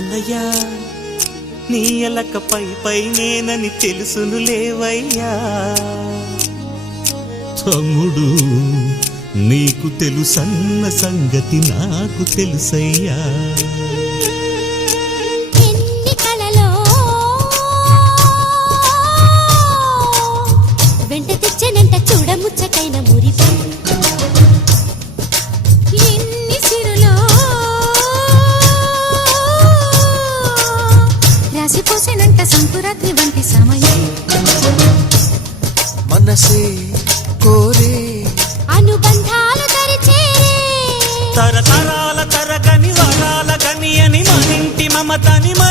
అన్నయ్య నీ ఎలక పై నేనని తెలుసును లేవయ్యా. తమ్ముడు నీకు తెలుసన్న సంగతి నాకు తెలుసయ్యా. వెంట తెచ్చనంట చూడముచ్చటైన మురిపై ఎన్ని సిరులో రాసిపోసేనంట సంకురాత్రి వంటి సమయం. మనసే కోరే అనుబంధాలు తరిచేరే తరతరాల తరగని వరాల గని అని మనింటి మమతని మరి